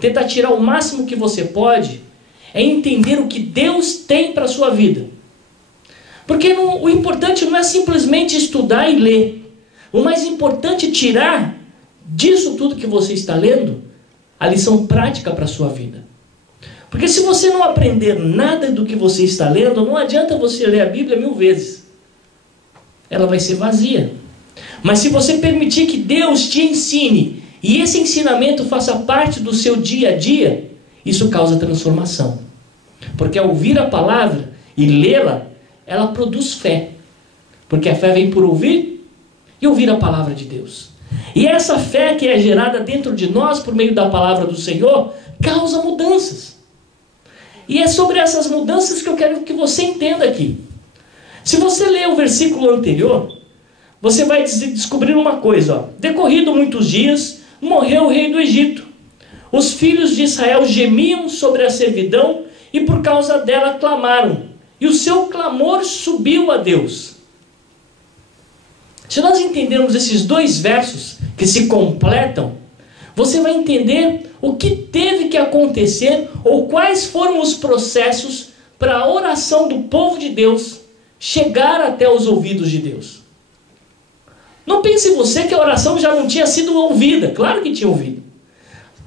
tentar tirar o máximo que você pode, é entender o que Deus tem para a sua vida. Porque o importante não é simplesmente estudar e ler. O mais importante é tirar disso tudo que você está lendo a lição prática para a sua vida. Porque se você não aprender nada do que você está lendo, não adianta você ler a Bíblia 1000 vezes. Ela vai ser vazia. Mas se você permitir que Deus te ensine, e esse ensinamento faça parte do seu dia a dia, isso causa transformação. Porque ao ouvir a palavra e lê-la, ela produz fé. Porque a fé vem por ouvir e ouvir a palavra de Deus. E essa fé que é gerada dentro de nós por meio da palavra do Senhor, causa mudanças. E é sobre essas mudanças que eu quero que você entenda aqui. Se você ler o versículo anterior, você vai descobrir uma coisa. Ó. Decorrido muitos dias, morreu o rei do Egito. Os filhos de Israel gemiam sobre a servidão e por causa dela clamaram. E o seu clamor subiu a Deus. Se nós entendermos esses 2 versos que se completam, você vai entender o que teve que acontecer ou quais foram os processos para a oração do povo de Deus chegar até os ouvidos de Deus. Não pense você que a oração já não tinha sido ouvida. Claro que tinha ouvido.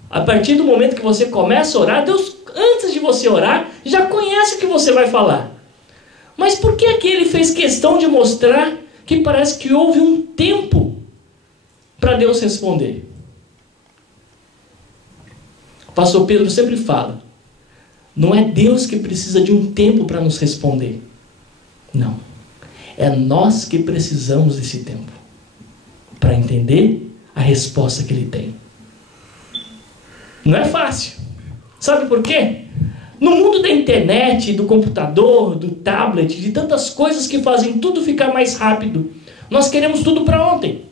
A partir do momento que você começa a orar, Deus, antes de você orar, já conhece o que você vai falar. Mas por que aqui ele fez questão de mostrar que parece que houve um tempo para Deus responder? O pastor Pedro sempre fala, não é Deus que precisa de um tempo para nos responder. Não. É nós que precisamos desse tempo para entender a resposta que ele tem. Não é fácil. Sabe por quê? No mundo da internet, do computador, do tablet, de tantas coisas que fazem tudo ficar mais rápido, nós queremos tudo para ontem.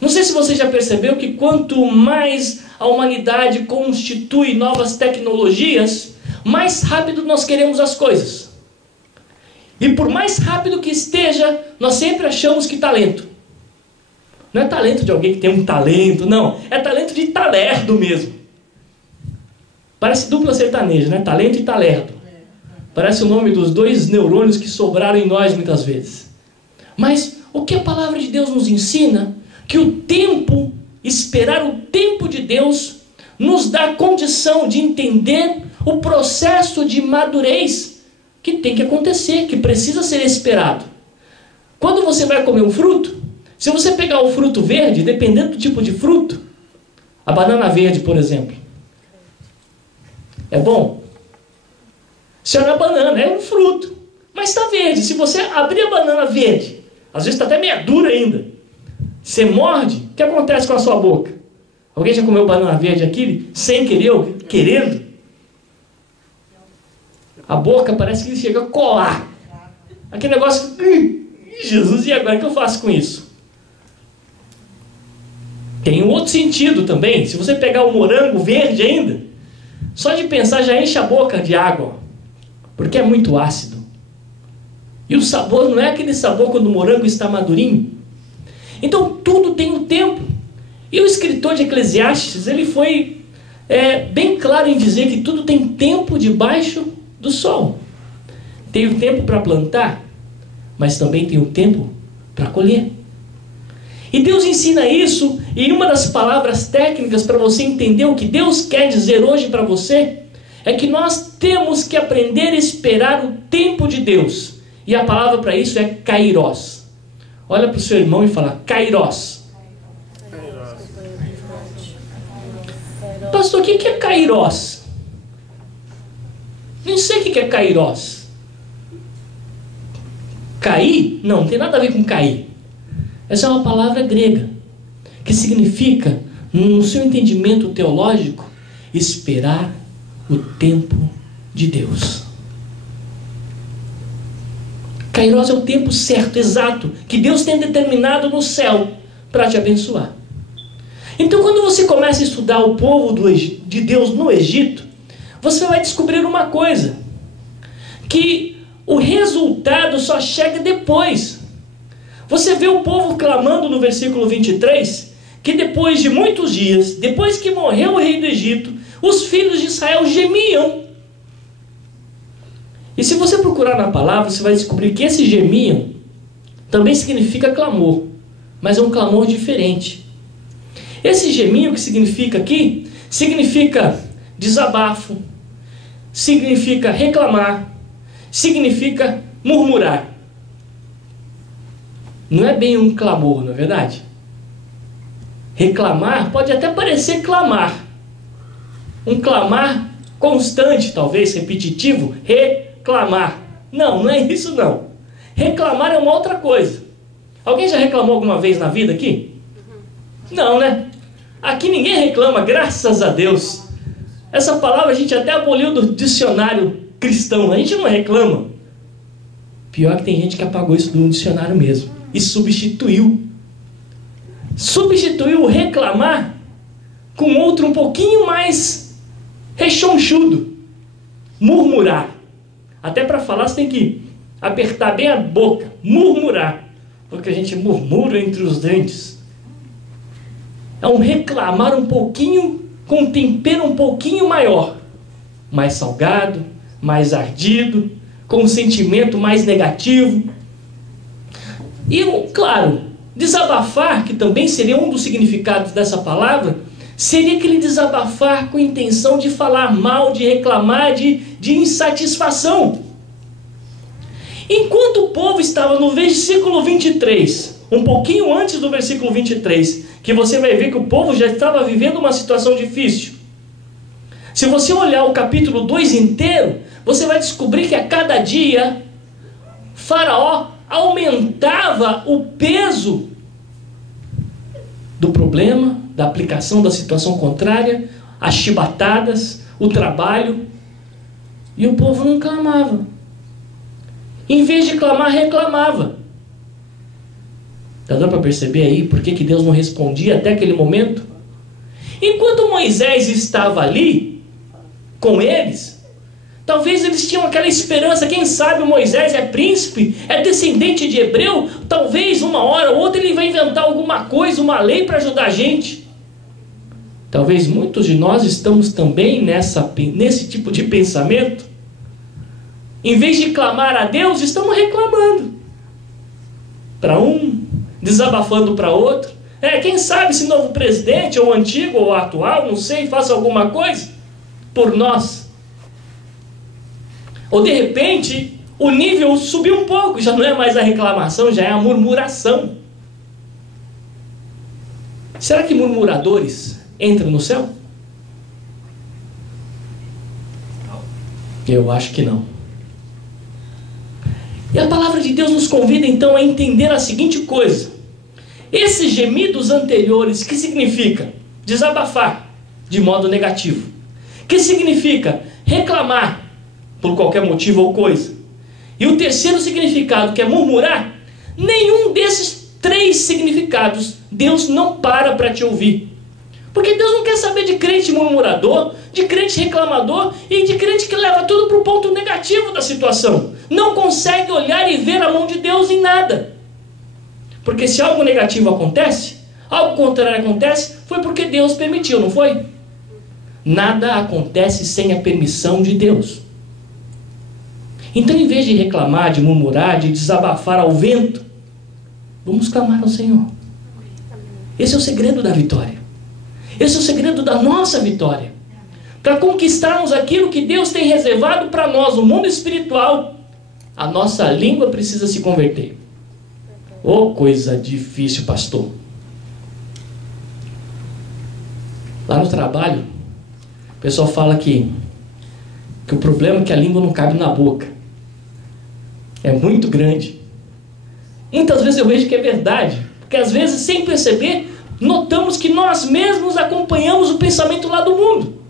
Não sei se você já percebeu que quanto mais a humanidade constitui novas tecnologias, mais rápido nós queremos as coisas. E por mais rápido que esteja, nós sempre achamos que talento. Não é talento de alguém que tem um talento, não. É talento de talerdo mesmo. Parece dupla sertaneja, né? Talento e talerdo. Parece o nome dos 2 neurônios que sobraram em nós muitas vezes. Mas o que a palavra de Deus nos ensina? Que o tempo, esperar o tempo de Deus, nos dá a condição de entender o processo de madurez que tem que acontecer, que precisa ser esperado. Quando você vai comer um fruto, se você pegar o fruto verde, dependendo do tipo de fruto, a banana verde, por exemplo, é bom? Se olha a banana, é um fruto, mas está verde. Se você abrir a banana verde, às vezes está até meio dura ainda, você morde, o que acontece com a sua boca? Alguém já comeu banana verde aqui, sem querer ou querendo? A boca parece que chega a colar. Aquele negócio, Jesus, e agora o que eu faço com isso? Tem um outro sentido também. Se você pegar o morango verde ainda, só de pensar já enche a boca de água, porque é muito ácido. E o sabor não é aquele sabor quando o morango está madurinho. Então tudo tem um tempo. E o escritor de Eclesiastes, ele foi bem claro em dizer que tudo tem tempo debaixo do sol. Tem o tempo para plantar, mas também tem o tempo para colher. E Deus ensina isso, e uma das palavras técnicas para você entender o que Deus quer dizer hoje para você, é que nós temos que aprender a esperar o tempo de Deus. E a palavra para isso é kairos. Olha para o seu irmão e fala, kairos. Pastor, o que é kairos? Nem sei o que é kairos. Cair? Não tem nada a ver com cair. Essa é uma palavra grega, que significa, no seu entendimento teológico, esperar o tempo de Deus. Kairos é o tempo certo, exato, que Deus tem determinado no céu para te abençoar. Então, quando você começa a estudar o povo de Deus no Egito, você vai descobrir uma coisa, que o resultado só chega depois. Você vê o povo clamando no versículo 23, que depois de muitos dias, depois que morreu o rei do Egito, os filhos de Israel gemiam. E se você procurar na palavra, você vai descobrir que esse gemiam também significa clamor, mas é um clamor diferente. Esse gemiam que significa aqui, significa desabafo, significa reclamar, significa murmurar. Não é bem um clamor, não é verdade? Reclamar pode até parecer clamar. Um clamar constante, talvez repetitivo, reclamar. Não, não é isso não. Reclamar é uma outra coisa. Alguém já reclamou alguma vez na vida aqui? Não, né? Aqui ninguém reclama, graças a Deus. Essa palavra a gente até aboliu do dicionário cristão. A gente não reclama. Pior que tem gente que apagou isso do dicionário mesmo. E substituiu o reclamar com outro um pouquinho mais rechonchudo. Murmurar. Até para falar você tem que apertar bem a boca. Murmurar. Porque a gente murmura entre os dentes. É um reclamar um pouquinho, com um tempero um pouquinho maior. Mais salgado, mais ardido, com um sentimento mais negativo. E, claro, desabafar, que também seria um dos significados dessa palavra, seria aquele desabafar com a intenção de falar mal, de reclamar, de insatisfação. Enquanto o povo estava no versículo 23, um pouquinho antes do versículo 23, que você vai ver que o povo já estava vivendo uma situação difícil. Se você olhar o capítulo 2 inteiro, você vai descobrir que a cada dia, Faraó aumentava o peso do problema, da aplicação da situação contrária, as chibatadas, o trabalho, e o povo não clamava. Em vez de clamar, reclamava. Está dando para perceber aí por que Deus não respondia até aquele momento? Enquanto Moisés estava ali com eles, talvez eles tinham aquela esperança, quem sabe o Moisés é príncipe, é descendente de hebreu, talvez uma hora ou outra ele vai inventar alguma coisa, uma lei para ajudar a gente. Talvez muitos de nós estamos também nesse tipo de pensamento. Em vez de clamar a Deus, estamos reclamando. Para um, desabafando para outro. Quem sabe esse novo presidente, ou antigo, ou atual, não sei, faça alguma coisa por nós. Ou de repente, o nível subiu um pouco, já não é mais a reclamação, já é a murmuração. Será que murmuradores entram no céu? Eu acho que não. E a palavra de Deus nos convida então a entender a seguinte coisa. Esses gemidos anteriores, que significa desabafar de modo negativo, que significa reclamar por qualquer motivo ou coisa, e o terceiro significado, que é murmurar, nenhum desses três significados Deus não para te ouvir. Porque Deus não quer saber de crente murmurador, de crente reclamador e de crente que leva tudo para o ponto negativo da situação. Não consegue olhar e ver a mão de Deus em nada. Porque se algo negativo acontece, algo contrário acontece, foi porque Deus permitiu, não foi? Nada acontece sem a permissão de Deus. Então, em vez de reclamar, de murmurar, de desabafar ao vento, vamos clamar ao Senhor. Esse é o segredo da vitória. Esse é o segredo da nossa vitória. Para conquistarmos aquilo que Deus tem reservado para nós, o mundo espiritual, a nossa língua precisa se converter. Oh, coisa difícil, pastor. Lá no trabalho, o pessoal fala que o problema é que a língua não cabe na boca. É muito grande. Muitas vezes eu vejo que é verdade. Porque às vezes, sem perceber, notamos que nós mesmos acompanhamos o pensamento lá do mundo.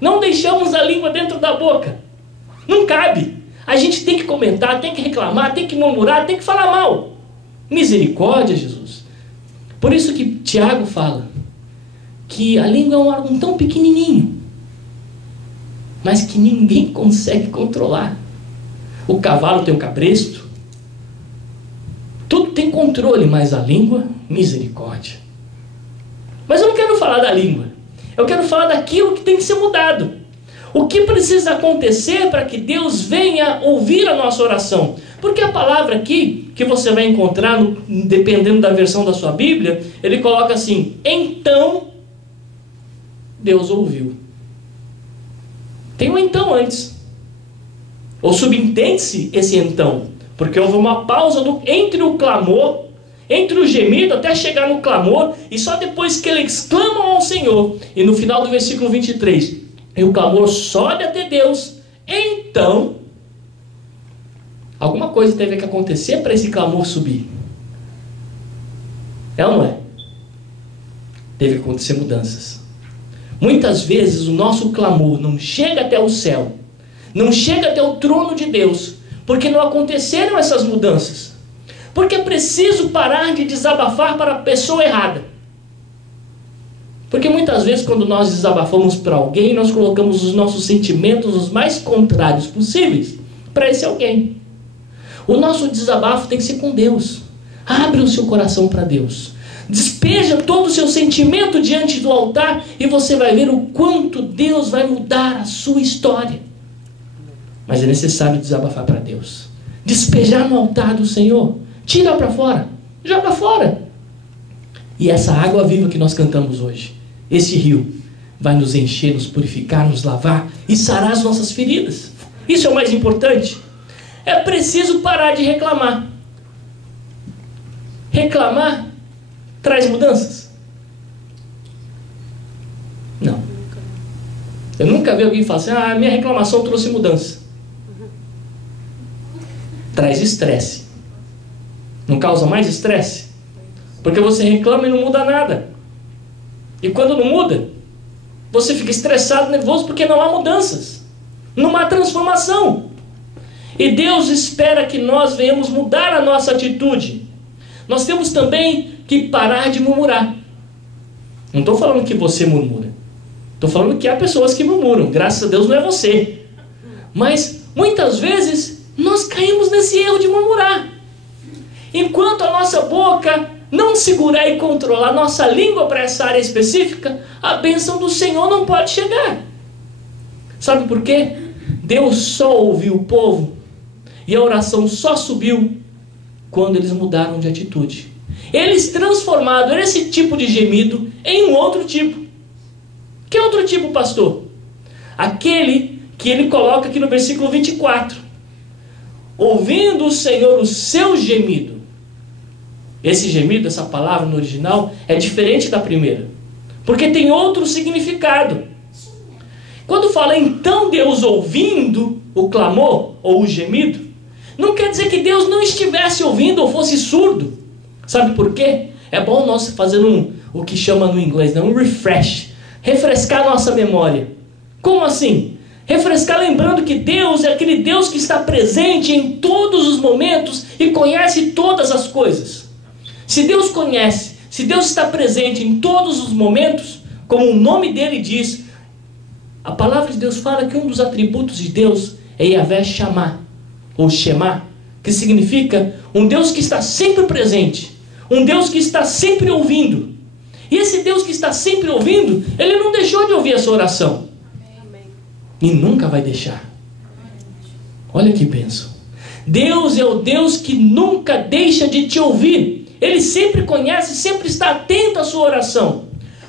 Não deixamos a língua dentro da boca. Não cabe. A gente tem que comentar, tem que reclamar, tem que murmurar, tem que falar mal. Misericórdia, Jesus. Por isso que Tiago fala que a língua é um órgão tão pequenininho, mas que ninguém consegue controlar. O cavalo tem o cabresto. Tudo tem controle, mas a língua, misericórdia. Mas eu não quero falar da língua. Eu quero falar daquilo que tem que ser mudado. O que precisa acontecer para que Deus venha ouvir a nossa oração? Porque a palavra aqui, que você vai encontrar, dependendo da versão da sua Bíblia, ele coloca assim: então Deus ouviu. Tem um então antes. Ou subentende-se esse então. Porque houve uma pausa entre o clamor, entre o gemido, até chegar no clamor, e só depois que eles clamam ao Senhor, e no final do versículo 23, e o clamor sobe até Deus, então, alguma coisa teve que acontecer para esse clamor subir. É ou não é? Teve que acontecer mudanças. Muitas vezes o nosso clamor não chega até o céu, não chega até o trono de Deus, porque não aconteceram essas mudanças. Porque é preciso parar de desabafar para a pessoa errada. Porque muitas vezes quando nós desabafamos para alguém, nós colocamos os nossos sentimentos os mais contrários possíveis para esse alguém. O nosso desabafo tem que ser com Deus. Abre o seu coração para Deus. Despeja todo o seu sentimento diante do altar e você vai ver o quanto Deus vai mudar a sua história. Mas é necessário desabafar para Deus. Despejar no altar do Senhor. Tira para fora. Joga fora. E essa água viva que nós cantamos hoje, esse rio, vai nos encher, nos purificar, nos lavar e sarar as nossas feridas. Isso é o mais importante. É preciso parar de reclamar. Reclamar traz mudanças? Não. Eu nunca vi alguém falar assim: minha reclamação trouxe mudança. Traz estresse. Não causa mais estresse? Porque você reclama e não muda nada. E quando não muda, você fica estressado, nervoso, porque não há mudanças. Não há transformação. E Deus espera que nós venhamos mudar a nossa atitude. Nós temos também que parar de murmurar. Não estou falando que você murmura. Estou falando que há pessoas que murmuram. Graças a Deus não é você. Mas muitas vezes nós caímos nesse erro de murmurar. Enquanto a nossa boca não segurar e controlar a nossa língua para essa área específica, a bênção do Senhor não pode chegar. Sabe por quê? Deus só ouviu o povo e a oração só subiu quando eles mudaram de atitude. Eles transformaram esse tipo de gemido em um outro tipo. Que outro tipo, pastor? Aquele que ele coloca aqui no versículo 24. Ouvindo o Senhor o seu gemido. Esse gemido, essa palavra no original, é diferente da primeira. Porque tem outro significado. Quando fala então Deus ouvindo o clamor ou o gemido, não quer dizer que Deus não estivesse ouvindo ou fosse surdo. Sabe por quê? É bom nós fazer o que chama no inglês, um refresh. Refrescar nossa memória. Como assim? Refrescar lembrando que Deus é aquele Deus que está presente em todos os momentos e conhece todas as coisas. Se Deus conhece, se Deus está presente em todos os momentos, como o nome dele diz, a palavra de Deus fala que um dos atributos de Deus é Yahvé Shammah, ou Shema, que significa um Deus que está sempre presente, um Deus que está sempre ouvindo. E esse Deus que está sempre ouvindo, ele não deixou de ouvir a sua oração. E nunca vai deixar. Olha que bênção. Deus é o Deus que nunca deixa de te ouvir. Ele sempre conhece, sempre está atento à sua oração.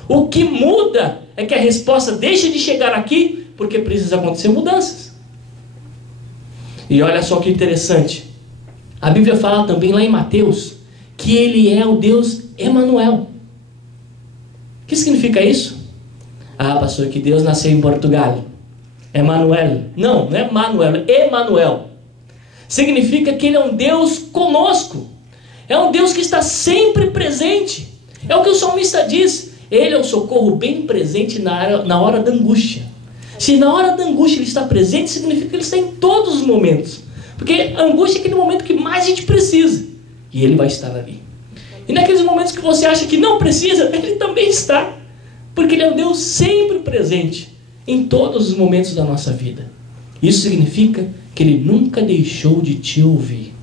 O que muda é que a resposta deixa de chegar aqui, porque precisa acontecer mudanças. E olha só que interessante. A Bíblia fala também lá em Mateus, que ele é o Deus Emanuel. O que significa isso? Pastor, que Deus nasceu em Portugal. Emanuel. Não, não é Manuel, é Emanuel. Significa que ele é um Deus conosco. É um Deus que está sempre presente. É o que o salmista diz. Ele é o socorro bem presente na hora da angústia. Se na hora da angústia ele está presente, significa que ele está em todos os momentos. Porque a angústia é aquele momento que mais a gente precisa. E ele vai estar ali. E naqueles momentos que você acha que não precisa, ele também está. Porque ele é um Deus sempre presente em todos os momentos da nossa vida. Isso significa que ele nunca deixou de te ouvir.